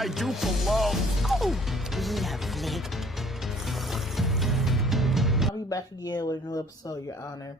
I do for love. Oh, lovely. I'll be back again with a new episode, Your Honor.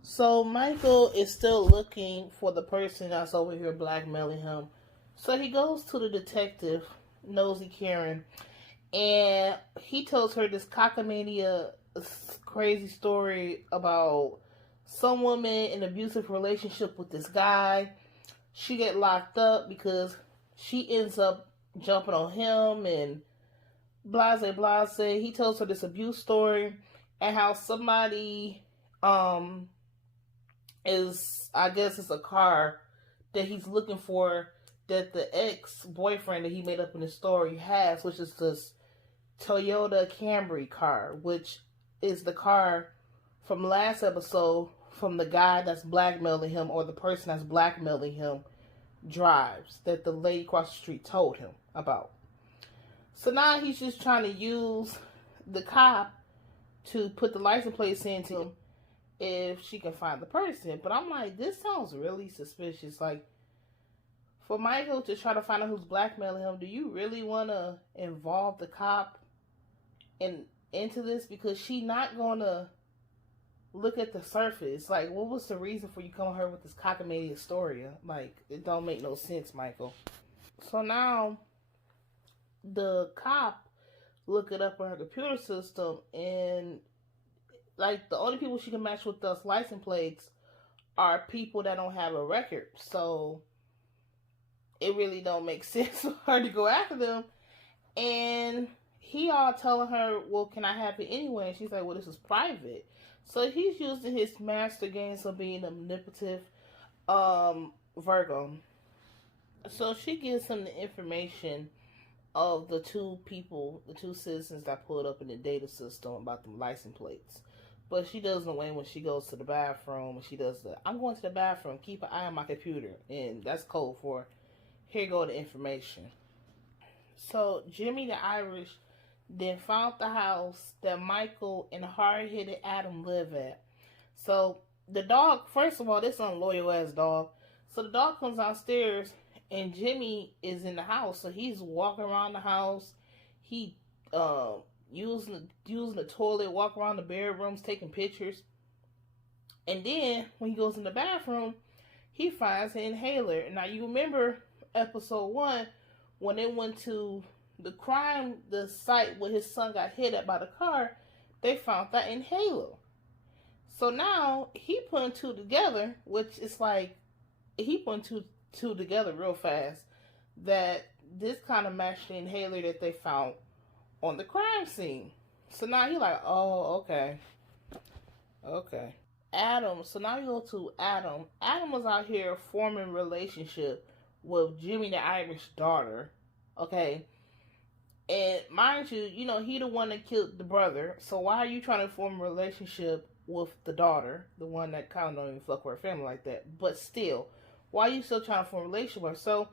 So Michael is still looking for the person that's over here blackmailing him. So he goes to the detective, Nosy Karen, and he tells her this cockamania crazy story about some woman in an abusive relationship with this guy. She get locked up because she ends up jumping on him and blase. He tells her this abuse story and how somebody is, I guess it's a car that he's looking for that the ex-boyfriend that he made up in the story has, which is this Toyota Camry car, which is the car from last episode from the guy that's blackmailing him, or the person that's blackmailing him drives, that the lady across the street told him about. So now he's just trying to use the cop to put the license plates into him if she can find the person. But I'm like, this sounds really suspicious. Like, for Michael to try to find out who's blackmailing him, do you really want to involve the cop into this? Because she not going to look at the surface. Like, what was the reason for you coming her with this cockamamie story? Like, it don't make no sense, Michael. So now the cop look it up on her computer system, and like the only people she can match with those license plates are people that don't have a record. So it really don't make sense for her to go after them. And he all telling her, well, can I have it anyway? And she's like, well, this is private. So he's using his master games of being a manipulative Virgo. So she gives him the information of the two people, the two citizens that pulled up in the data system about the license plates. But she doesn't know when she goes to the bathroom, and she does the, I'm going to the bathroom, keep an eye on my computer. And that's code for, here go the information. So Jimmy the Irish then found the house that Michael and hard-headed Adam live at. So the dog, first of all, this unloyal ass dog. So the dog comes downstairs and Jimmy is in the house. So he's walking around the house. He using the toilet, walking around the bedrooms, taking pictures. And then when he goes in the bathroom, he finds an inhaler. Now you remember episode 1 when they went to the site where his son got hit at by the car, they found that inhaler. So now he putting two together, which is like, he putting two together real fast, that this kind of matched the inhaler that they found on the crime scene. So now he like, oh, okay. Adam, so now you go to Adam. Adam was out here forming a relationship with Jimmy the Irish daughter, okay? And mind you, you know, he the one that killed the brother. So why are you trying to form a relationship with the daughter, the one that kind of don't even fuck with her family like that? But still, why are you still trying to form a relationship with her? So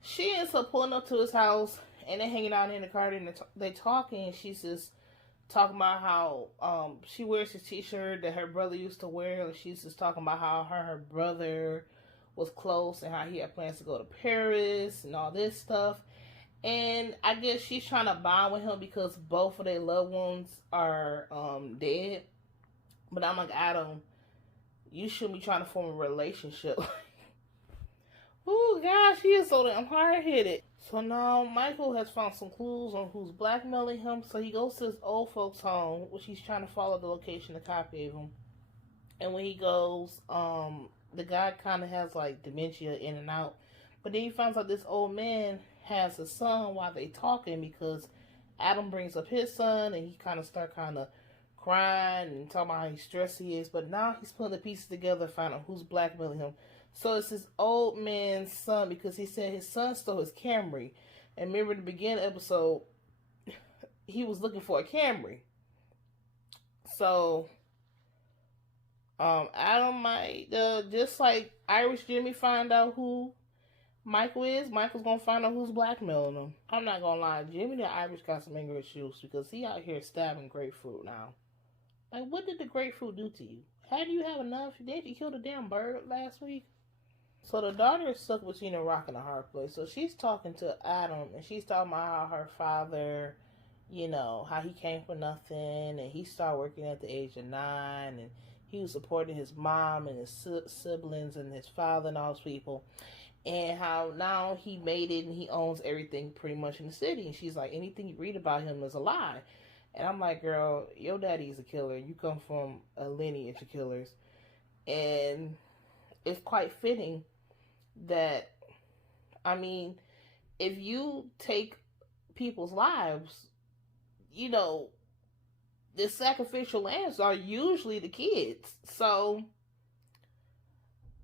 she ends up pulling up to his house, and they're hanging out in the car, and they talking, and she's just talking about how she wears this t-shirt that her brother used to wear, and she's just talking about how her brother was close and how he had plans to go to Paris and all this stuff. And I guess she's trying to bond with him because both of their loved ones are dead. But I'm like, Adam, you shouldn't be trying to form a relationship. Oh gosh, he is so damn hard-headed. So now Michael has found some clues on who's blackmailing him. So he goes to his old folks' home, which he's trying to follow the location the cop gave him. And when he goes, the guy kind of has like dementia in and out. But then he finds out this old man has a son while they talking, because Adam brings up his son and he kind of start crying and talking about how stressed he is. But now he's putting the pieces together, finding out who's blackmailing him. So it's his old man's son, because he said his son stole his Camry. And remember in the beginning episode, he was looking for a Camry. So Adam might just like Irish Jimmy find out who Michael is, Michael's gonna find out who's blackmailing him. I'm not gonna lie, Jimmy the Irish got some anger issues, because he out here stabbing grapefruit now. Like, what did the grapefruit do to you? How do you have enough? Didn't you kill the damn bird last week? So the daughter is stuck between a rock and a hard place. So she's talking to Adam, and she's talking about how her father, you know, how he came for nothing, and he started working at the age of 9, and he was supporting his mom and his siblings and his father and all those people, and how now he made it and he owns everything pretty much in the city. And she's like, anything you read about him is a lie. And I'm like, girl, your daddy's a killer. You come from a lineage of killers. And it's quite fitting that, I mean, if you take people's lives, you know, the sacrificial lambs are usually the kids. So,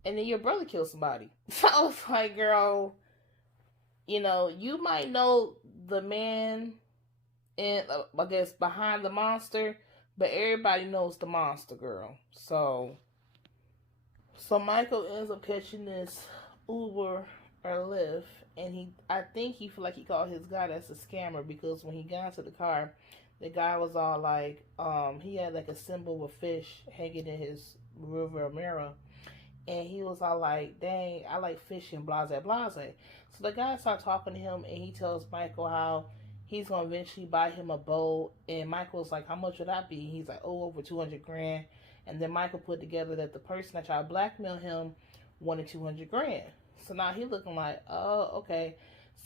and then your brother kills somebody. So it's like, girl, you know, you might know the man in, I guess, behind the monster, but everybody knows the monster, girl. So Michael ends up catching this Uber or Lyft, and I think he feel like he called his guy that's a scammer, because when he got into the car, the guy was all like, he had like a symbol of fish hanging in his rearview mirror, and he was all like, dang, I like fishing, blase, blase. So the guy started talking to him, and he tells Michael how he's going to eventually buy him a boat, and Michael's like, how much would that be? He's like, oh, over 200 grand. And then Michael put together that the person that tried to blackmail him wanted 200 grand. So now he looking like, oh, okay.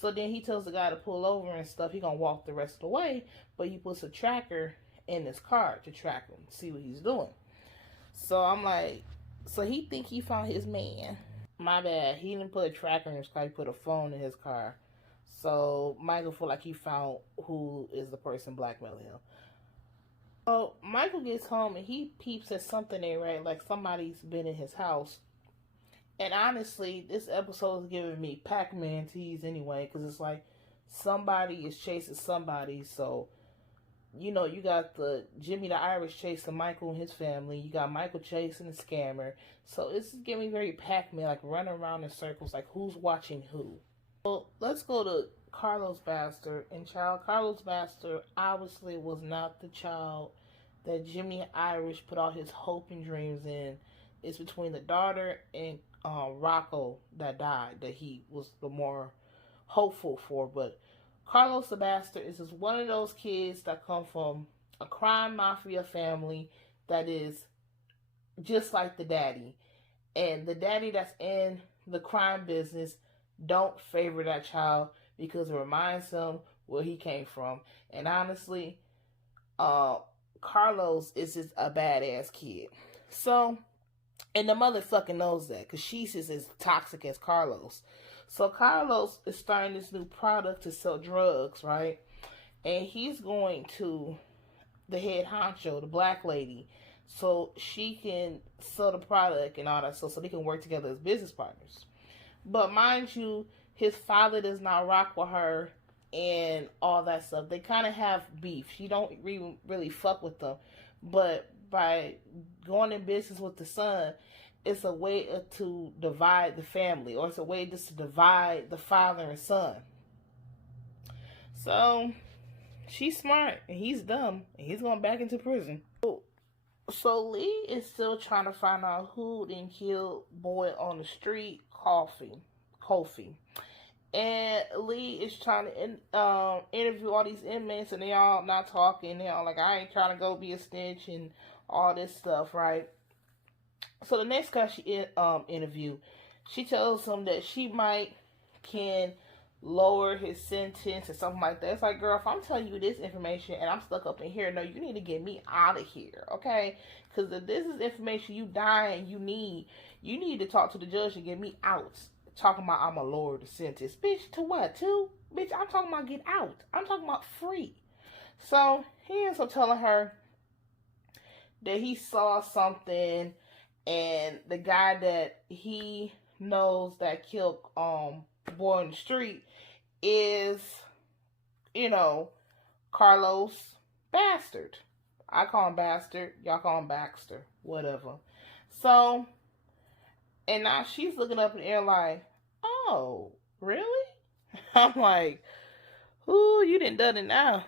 So then he tells the guy to pull over and stuff. He gonna walk the rest of the way, but he puts a tracker in his car to track him, see what he's doing. So I'm like, so he think he found his man. My bad. He didn't put a tracker in his car. He put a phone in his car. So Michael feel like he found who is the person blackmailing him. So Michael gets home and he peeps at something ain't right, like somebody's been in his house. And honestly, this episode is giving me Pac-Man tease anyway, because it's like somebody is chasing somebody. So, you know, you got the Jimmy the Irish chasing Michael and his family. You got Michael chasing the scammer. So it's giving me very Pac-Man, like running around in circles, like who's watching who. So let's go to Carlos Bastard. And Carlos Bastard obviously was not the child that Jimmy Irish put all his hope and dreams in. It's between the daughter and Rocco that died that he was the more hopeful for. But Carlos the Bastard is just one of those kids that come from a crime mafia family that is just like the daddy. And the daddy that's in the crime business don't favor that child because it reminds him where he came from. And honestly, Carlos is just a badass kid. So, and the mother fucking knows that because she's just as toxic as Carlos. So Carlos is starting this new product to sell drugs, right? And he's going to the head honcho, the black lady, so she can sell the product and all that stuff, so they can work together as business partners. But mind you, his father does not rock with her and all that stuff. They kind of have beef. She don't really fuck with them. But by going in business with the son, it's a way to divide the family, or it's a way just to divide the father and son. So she's smart and he's dumb and he's going back into prison. So Lee is still trying to find out who then killed boy on the street, Kofi. And Lee is trying to interview all these inmates, and they all not talking. They all like, I ain't trying to go be a snitch and all this stuff, right? So the next guy she interviewed, she tells him that she can lower his sentence or something like that. It's like, girl, if I'm telling you this information and I'm stuck up in here, no, you need to get me out of here, okay? Because if this is information you dying, you need to talk to the judge and get me out. Talking about I'm a lower the sentence. Bitch, to what? To? Bitch, I'm talking about get out. I'm talking about free. So he ends up telling her that he saw something, and the guy that he knows that killed boy in the street is, you know, Carlos Bastard. I call him Bastard. Y'all call him Baxter. Whatever. So, and now she's looking up in the air like, oh, really? I'm like, ooh, you done it now.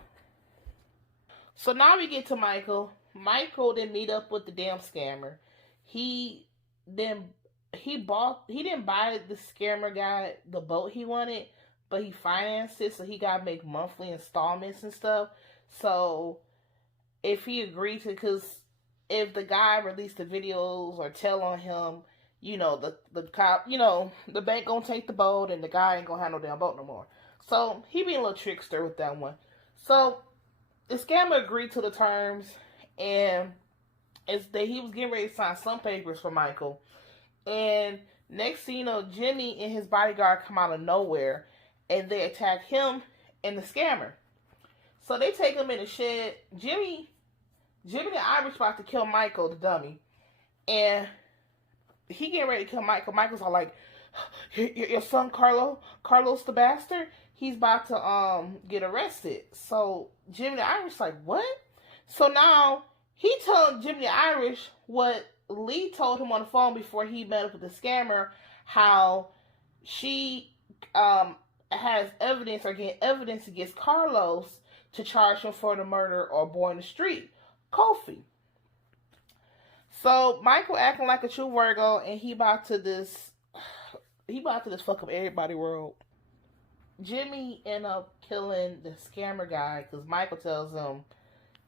So now we get to Michael. Michael then meet up with the damn scammer. He then he didn't buy the scammer guy the boat he wanted, but he financed it, so he got to make monthly installments and stuff. So if he agreed to, because if the guy released the videos or tell on him, the cop, the bank gonna take the boat and the guy ain't gonna have no damn boat no more. So he being a little trickster with that one. So the scammer agreed to the terms, and it's that he was getting ready to sign some papers for Michael. And next thing you know, Jimmy and his bodyguard come out of nowhere, and they attack him and the scammer. So they take him in the shed. Jimmy the Irish about to kill Michael, the dummy. And he getting ready to kill Michael. Michael's all like, your son Carlos the bastard, he's about to get arrested. So Jimmy the Irish like, what? So now he telling Jimmy the Irish what Lee told him on the phone before he met up with the scammer, how she has evidence or getting evidence against Carlos to charge him for the murder or boy in the street, Kofi. So Michael acting like a true Virgo, and he about to this fuck up everybody world. Jimmy end up killing the scammer guy because Michael tells him,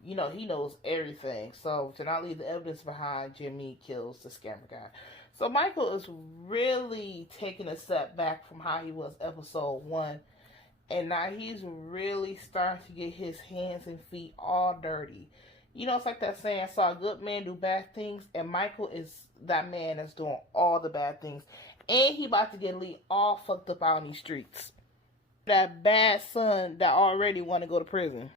he knows everything. So to not leave the evidence behind, Jimmy kills the scammer guy. So Michael is really taking a step back from how he was episode 1. And now he's really starting to get his hands and feet all dirty. It's like that saying, I saw a good man do bad things. And Michael is that man that's doing all the bad things. And he about to get Lee all fucked up out in these streets. That bad son that already want to go to prison.